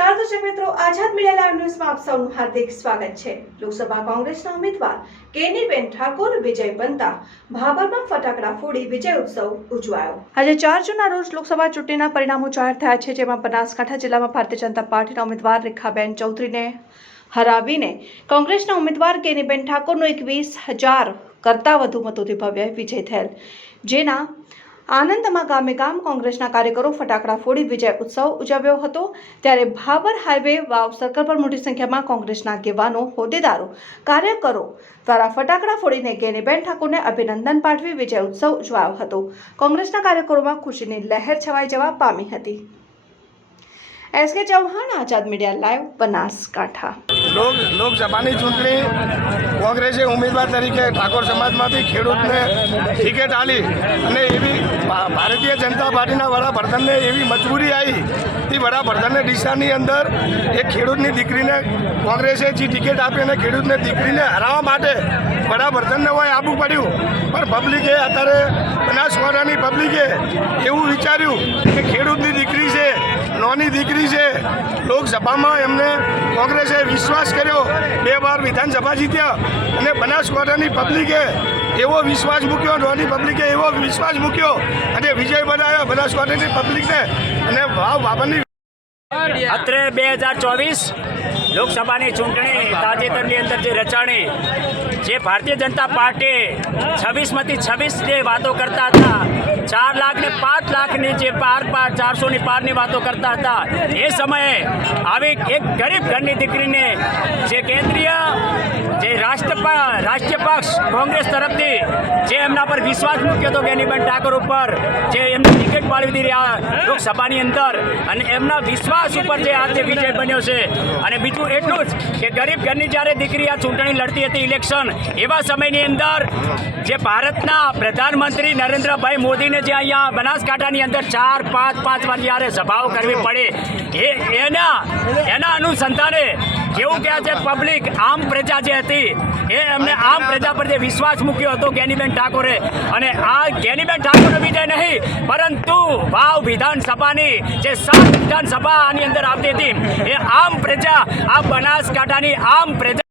નમસ્કાર દર્શક મિત્રો, આઝાદ મીડિયા લાઈવ ન્યૂઝમાં આપ સૌનું હાર્દિક સ્વાગત છે। લોકસભા કોંગ્રેસના ઉમેદવાર કેનીબેન ઠાકોર વિજય બનતા ભાભરમાં ફટાકડા ફોડી વિજય ઉત્સવ ઉજવાયો। આજે 4 જૂનના રોજ લોકસભા ચૂંટણીના પરિણામો જાહેર થયા છે, જેમાં બનાસકાંઠા જિલ્લામાં ભારતીય જનતા પાર્ટીના ઉમેદવાર રેખાબેન ચૌધરીને હરાવીને કોંગ્રેસના ઉમેદવાર કેનીબેન ઠાકોરનો 21,000 કરતાં વધુ મતોથી ભવ્ય વિજય થયેલ, જેના આનંદમાં ગામે ગામ કોંગ્રેસના કાર્યકરો ફટાકડા ફોડી વિજય ઉત્સવ ઉજવ્યો હતો। ત્યારે ભાભર હાઈવે વાવ સર્કલ પર મોટી સંખ્યામાં કોંગ્રેસના આગેવાનો, હોદ્દેદારો, કાર્યકરો દ્વારા ફટાકડા ફોડીને કેનીબેન ઠાકોરને અભિનંદન પાઠવી વિજય ઉત્સવ ઉજવાયો હતો। કોંગ્રેસના કાર્યકરોમાં ખુશીની લહેર છવાઈ જવા પામી હતી। એસકે ચૌહાણ, આઝાદ મીડિયા લાઈવ, બનાસકાંઠા। લોકસભાની ચૂંટણી કોંગ્રેસે ઉમેદવાર તરીકે ઠાકોર સમાજમાંથી ખેડૂતને ટિકિટ આપી અને એવી ભારતીય જનતા પાર્ટીના વડાપ્રધાનને એવી મજબૂરી આવી તે વડાપ્રધાનને ડીસાની અંદર એક ખેડૂતની દીકરીને કોંગ્રેસે જે ટિકિટ આપી અને ખેડૂતને દીકરીને હરાવવા માટે વડાપ્રધાનને હોય આપવું પડ્યું, પણ પબ્લિકે અત્યારે બનાસકાંઠાની પબ્લિકે એવું વિચાર્યું કે ખેડૂતની દીકરી છે, નાની દીકરી છે। લોકસભામાં એમને કોંગ્રેસે વિશ્વાસ કર્યો, 2 વાર વિધાનસભા જીત્યા અને બનાસકાંઠાની પબ્લિકે એવો વિશ્વાસ મૂક્યો, નાની પબ્લિકે એવો વિશ્વાસ મૂક્યો અને વિજય બનાવ્યો બનાસકાંઠાની પબ્લિકને। અને ભાભરની અત્રે 2024 લોકસભાની ચૂંટણી તાજેતરની અંદર જે રચાણી, જે ભારતીય જનતા પાર્ટી 26માંથી 26 જે વાતો કરતા હતા, 4 લાખ ને 5 લાખની જે પાર 400ની પારની વાતો કરતા હતા, એ સમયે આવી એક ગરીબ ઘરની દીકરીને જે કેન્દ્રીય જે રાષ્ટ્રીય પક્ષ કોંગ્રેસ તરફથી જે એમના પર વિશ્વાસ મૂક્યો હતો કેનીબેન ઠાકોર ઉપર, જે એમને ટિકિટ પાડી દીધી આ લોકસભાની અંદર, અને એમના વિશ્વાસ ઉપર જે આજે વિજય બન્યો છે। અને બીજું એટલું જ કે ગરીબ ઘરની જ્યારે દીકરી આ ચૂંટણી લડતી હતી ઇલેક્શન, એવા સમયની અંદર જે ભારતના પ્રધાનમંત્રી નરેન્દ્રભાઈ મોદીને જે અહીંયા બનાસકાંઠાની અંદર 4-5 વાર જ્યારે સભાઓ કરવી પડે, એના અનુસંધાને કેવું કહે છે પબ્લિક, આમ પ્રજા જે હતી એ એમને આમ પ્રજા પર જે વિશ્વાસ મૂક્યો હતો કેનીબેન ઠાકોરે, અને આ કેનીબેન ઠાકોરનો વિજય નહીં પરંતુ વાવ વિધાનસભાની જે 7 વિધાનસભાની અંદર આવતી હતી, એ આમ પ્રજા, આ બનાસકાંઠાની આમ પ્રજા